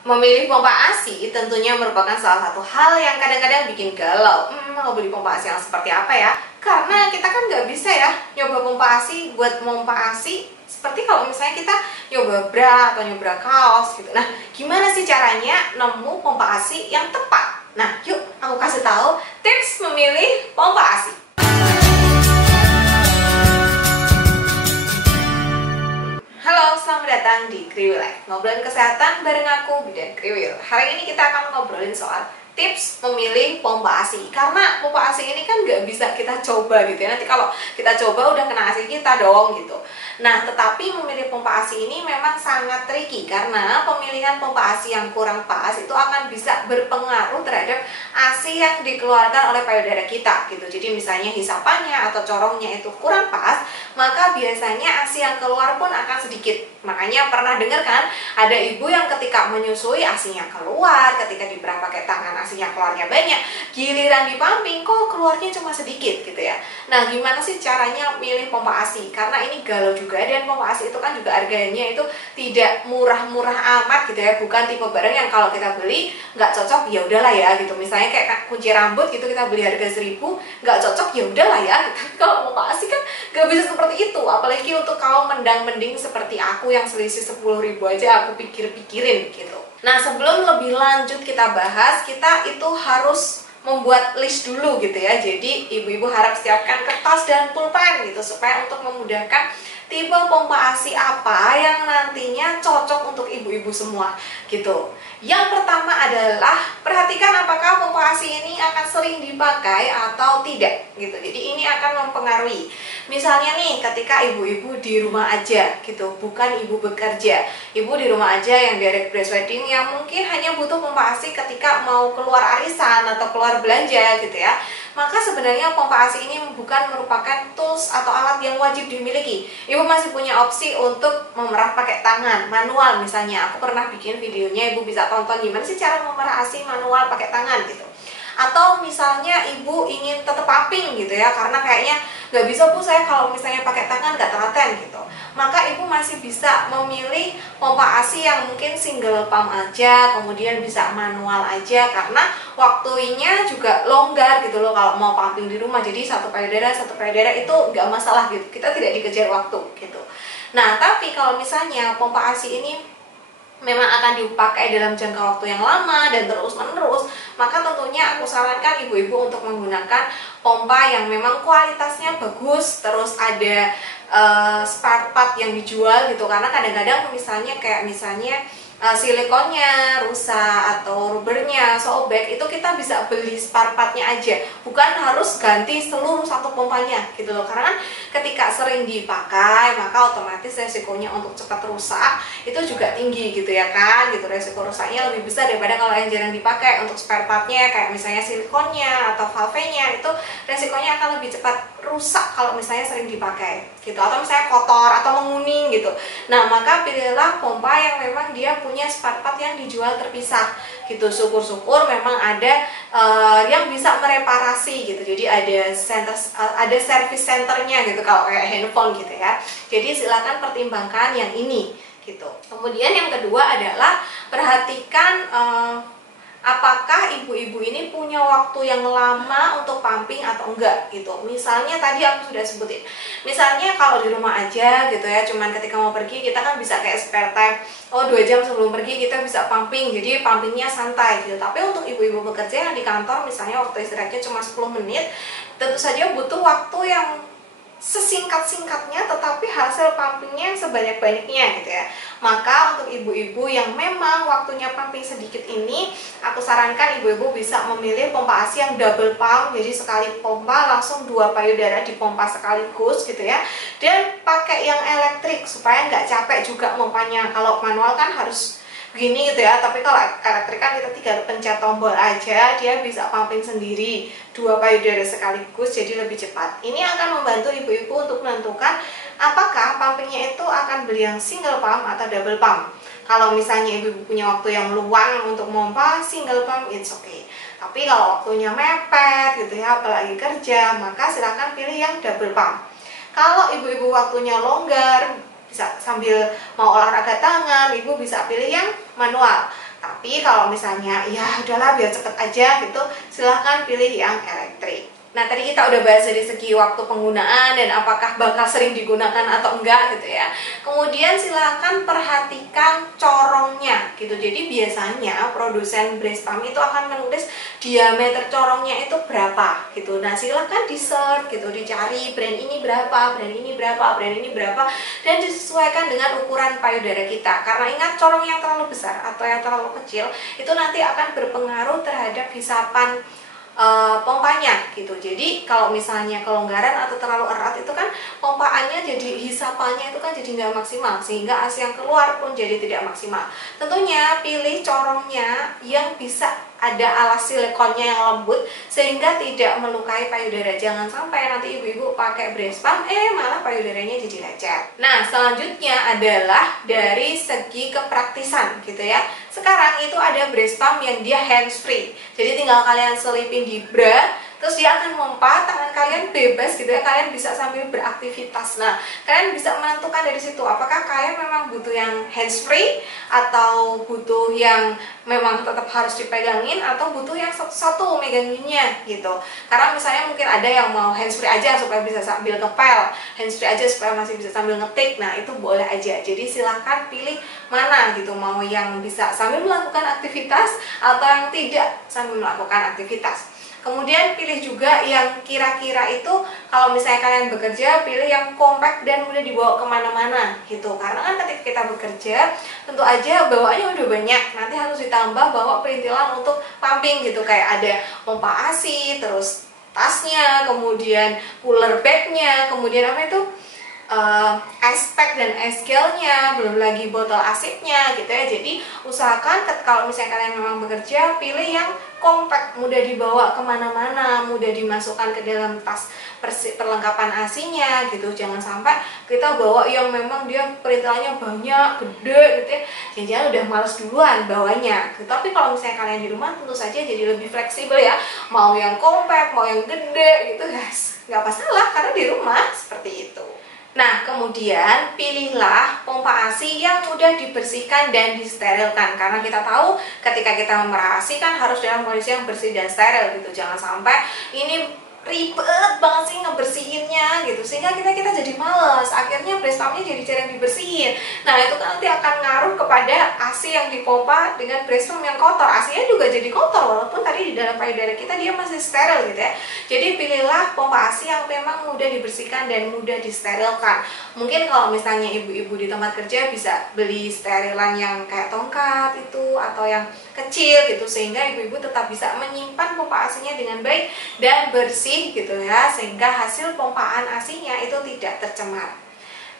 Memilih pompa ASI tentunya merupakan salah satu hal yang kadang-kadang bikin galau. Mau beli pompa ASI yang seperti apa ya? Karena kita kan nggak bisa ya nyoba pompa ASI buat pompa ASI seperti kalau misalnya kita nyoba bra atau nyoba kaos gitu. Nah, gimana sih caranya nemu pompa ASI yang tepat? Nah, yuk aku kasih tahu tips memilih pompa ASI. Halo, selamat datang di Kriwil Life, ngobrolin kesehatan bareng aku, Bidan Kriwil. Hari ini kita akan ngobrolin soal tips memilih pompa ASI. Karena pompa ASI ini kan nggak bisa kita coba gitu ya. Nanti kalau kita coba udah kena ASI kita dong gitu. Nah, tetapi memilih pompa ASI ini memang sangat tricky karena pemilihan pompa ASI yang kurang pas itu akan bisa berpengaruh terhadap ASI yang dikeluarkan oleh payudara kita gitu. Jadi misalnya hisapannya atau corongnya itu kurang pas, maka biasanya ASI yang keluar pun akan sedikit. Makanya pernah dengar kan ada ibu yang ketika menyusui ASInya keluar, ketika di bra pakai tangan ASInya keluarnya banyak, giliran di pumping kok keluarnya cuma sedikit gitu ya. Nah, gimana sih caranya milih pompa ASI? Karena ini galau juga, dan pompa ASI itu kan juga harganya itu tidak murah-murah amat gitu ya, bukan tipe barang yang kalau kita beli nggak cocok ya udahlah ya gitu. Misalnya kayak kunci rambut gitu kita beli harga 1.000, nggak cocok ya udahlah ya. Tapi kalau pompa ASI kan nggak bisa seperti itu, apalagi untuk kaum mendang-mending seperti aku yang selisih 10.000 aja aku pikir-pikirin gitu. Nah, sebelum lebih lanjut kita bahas, kita itu harus membuat list dulu gitu ya. Jadi ibu-ibu harap siapkan kertas dan pulpen gitu supaya untuk memudahkan tipe pompa ASI apa yang nantinya cocok untuk ibu-ibu semua gitu. Yang pertama adalah perhatikan apakah pompa ASI ini akan sering dipakai atau tidak gitu. Jadi ini akan mempengaruhi. Misalnya nih ketika ibu-ibu di rumah aja gitu, bukan ibu bekerja. Ibu di rumah aja yang direct breastfeeding yang mungkin hanya butuh pompa ASI ketika mau keluar arisan atau keluar belanja gitu ya. Maka sebenarnya pompa ASI ini bukan merupakan tools atau alat yang wajib dimiliki. Ibu masih punya opsi untuk memerah pakai tangan, manual misalnya. Aku pernah bikin videonya, ibu bisa tonton gimana sih cara memerah ASI manual pakai tangan gitu. Atau misalnya ibu ingin tetap pumping gitu ya, karena kayaknya nggak bisa Bu saya kalau misalnya pakai tangan nggak telaten gitu. Maka ibu masih bisa memilih pompa ASI yang mungkin single pump aja, kemudian bisa manual aja, karena waktunya juga longgar gitu loh kalau mau pumping di rumah. Jadi satu payudara itu nggak masalah gitu, kita tidak dikejar waktu gitu. Nah, tapi kalau misalnya pompa ASI ini memang akan dipakai dalam jangka waktu yang lama dan terus-menerus, maka tentunya aku sarankan ibu-ibu untuk menggunakan pompa yang memang kualitasnya bagus, terus ada spare part yang dijual gitu. Karena kadang-kadang misalnya silikonnya rusak atau rubbernya sobek, itu kita bisa beli spare partnya aja, bukan harus ganti seluruh satu pompanya gitu loh. Karena kan ketika sering dipakai maka otomatis resikonya untuk cepat rusak itu juga tinggi gitu ya kan gitu. Resiko rusaknya lebih besar daripada kalau yang jarang dipakai. Untuk spare partnya kayak misalnya silikonnya atau valvenya itu resikonya akan lebih cepat rusak kalau misalnya sering dipakai gitu, atau misalnya kotor atau menguning gitu. Nah, maka pilihlah pompa yang memang dia punya spare part yang dijual terpisah gitu. Syukur-syukur memang ada yang bisa mereparasi gitu. Jadi ada service centernya gitu kalau kayak handphone gitu ya. Jadi silakan pertimbangkan yang ini gitu. Kemudian yang kedua adalah perhatikan apakah ibu-ibu ini punya waktu yang lama untuk pumping atau enggak gitu. Misalnya tadi aku sudah sebutin, misalnya kalau di rumah aja gitu ya, cuman ketika mau pergi kita kan bisa kayak spare time, 2 jam sebelum pergi kita bisa pumping, jadi pumpingnya santai gitu. Tapi untuk ibu-ibu bekerja yang di kantor misalnya waktu istirahatnya cuma 10 menit, tentu saja butuh waktu yang sesingkat-singkatnya tetapi hasil pumpingnya yang sebanyak-banyaknya gitu ya. Maka untuk ibu-ibu yang memang waktunya pumping sedikit ini, aku sarankan ibu-ibu bisa memilih pompa ASI yang double pump. Jadi sekali pompa langsung 2 payudara dipompa sekaligus gitu ya. Dan pakai yang elektrik supaya nggak capek juga pompanya. Kalau manual kan harus gini gitu ya, tapi kalau elektrik kan kita tinggal pencet tombol aja, dia bisa pumping sendiri 2 payudara sekaligus, jadi lebih cepat. Ini akan membantu ibu-ibu untuk menentukan apakah pumpingnya itu akan beli yang single pump atau double pump. Kalau misalnya ibu-ibu punya waktu yang luang untuk pompa single pump, it's okay. Tapi kalau waktunya mepet gitu ya, apalagi kerja, maka silahkan pilih yang double pump. Kalau ibu-ibu waktunya longgar, bisa sambil mau olahraga tangan, ibu bisa pilih yang manual. Tapi kalau misalnya ya udahlah biar cepet aja gitu, silahkan pilih yang elektrik. Nah, tadi kita udah bahas dari segi waktu penggunaan dan apakah bakal sering digunakan atau enggak gitu ya. Kemudian silahkan perhatikan corongnya gitu. Jadi biasanya produsen breast pump itu akan menulis diameter corongnya itu berapa gitu. Nah, silahkan di search gitu, dicari brand ini berapa, brand ini berapa, brand ini berapa, dan disesuaikan dengan ukuran payudara kita. Karena ingat, corong yang terlalu besar atau yang terlalu kecil itu nanti akan berpengaruh terhadap hisapan pompanya gitu. Jadi kalau misalnya kelonggaran atau terlalu erat itu kan pompaannya jadi hisapannya itu kan jadi nggak maksimal, sehingga ASI yang keluar pun jadi tidak maksimal. Tentunya pilih corongnya yang bisa ada alas silikonnya yang lembut sehingga tidak melukai payudara. Jangan sampai nanti ibu-ibu pakai breast pump malah payudaranya jadi lecet. Nah, selanjutnya adalah dari segi kepraktisan gitu ya. Sekarang itu ada breast pump yang dia hands free. Jadi tinggal kalian selipin di bra, terus dia akan memompa, tangan kalian bebas gitu ya, kalian bisa sambil beraktivitas. Nah, kalian bisa menentukan dari situ apakah kalian memang butuh yang hands free atau butuh yang memang tetap harus dipegangin, atau butuh yang satu-satu meganginnya gitu. Karena misalnya mungkin ada yang mau hands free aja supaya bisa sambil ngepel, hands free aja supaya masih bisa sambil ngetik. Nah, itu boleh aja. Jadi silahkan pilih mana gitu, mau yang bisa sambil melakukan aktivitas atau yang tidak sambil melakukan aktivitas. Kemudian pilih juga yang kira-kira itu kalau misalnya kalian bekerja, pilih yang compact dan mudah dibawa kemana-mana gitu. Karena kan ketika kita bekerja, tentu aja bawaannya udah banyak, nanti harus ditambah bawa perintilan untuk pumping gitu. Kayak ada pompa ASI, terus tasnya, kemudian cooler bagnya, kemudian apa itu, ice pack dan ice gel-nya, belum lagi botol asitnya gitu ya. Jadi usahakan kalau misalnya kalian memang bekerja, pilih yang compact, mudah dibawa kemana-mana, mudah dimasukkan ke dalam tas perlengkapan asinya gitu. Jangan sampai kita bawa yang memang dia perintilannya banyak, gede gitu ya, jangan udah males duluan bawanya gitu. Tapi kalau misalnya kalian di rumah, tentu saja jadi lebih fleksibel ya, mau yang compact, mau yang gede gitu, guys, nggak masalah karena di rumah seperti itu. Nah, kemudian pilihlah pompa ASI yang mudah dibersihkan dan disterilkan. Karena kita tahu ketika kita memerah ASI kan harus dalam kondisi yang bersih dan steril gitu. Jangan sampai ini ribet banget sih ngebersihinnya gitu, sehingga kita jadi males, akhirnya breast pumpnya jadi jarang dibersihin. Nah, itu kan nanti akan ngaruh kepada ASI yang dipompa dengan breast pump yang kotor. ASInya juga jadi kotor walaupun tadi di dalam payudara kita dia masih steril gitu ya. Jadi pilihlah pompa ASI yang memang mudah dibersihkan dan mudah disterilkan. Mungkin kalau misalnya ibu-ibu di tempat kerja bisa beli sterilan yang kayak tongkat itu atau yang kecil gitu, sehingga ibu-ibu tetap bisa menyimpan pompa ASI-nya dengan baik dan bersih gitu ya, sehingga hasil pompaan ASI-nya itu tidak tercemar.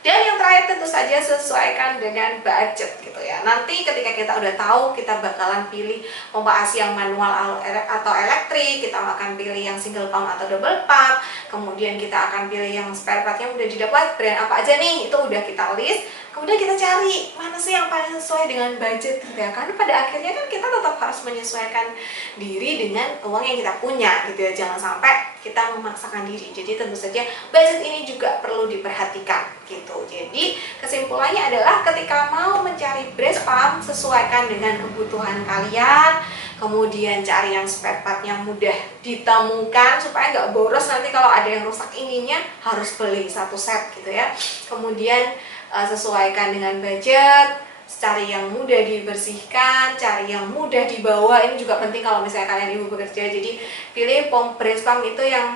Dan yang terakhir tentu saja sesuaikan dengan budget gitu ya. Nanti ketika kita udah tahu kita bakalan pilih pompa ASI yang manual atau elektrik, kita akan pilih yang single pump atau double pump, kemudian kita akan pilih yang spare part-nya udah didapat, brand apa aja nih, itu udah kita list. Kemudian kita cari mana sih yang paling sesuai dengan budget gitu ya. Karena pada akhirnya kan kita tetap harus menyesuaikan diri dengan uang yang kita punya gitu ya. Jangan sampai kita memaksakan diri. Jadi tentu saja budget ini juga perlu diperhatikan gitu. Jadi kesimpulannya adalah ketika mau mencari breast pump, sesuaikan dengan kebutuhan kalian. Kemudian cari yang spare part yang mudah ditemukan supaya nggak boros nanti kalau ada yang rusak ininya harus beli satu set gitu ya. Kemudian sesuaikan dengan budget, cari yang mudah dibersihkan, cari yang mudah dibawa. Ini juga penting kalau misalnya kalian ibu bekerja. Jadi pilih breast pump itu yang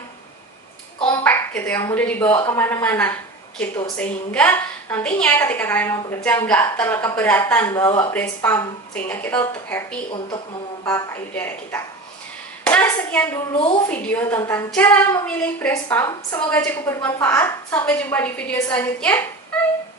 compact gitu, yang mudah dibawa kemana-mana gitu, sehingga nantinya ketika kalian mau bekerja nggak keberatan bawa breast pump, sehingga kita tetap happy untuk memompa payudara kita. Nah, sekian dulu video tentang cara memilih breast pump. Semoga cukup bermanfaat. Sampai jumpa di video selanjutnya. Bye!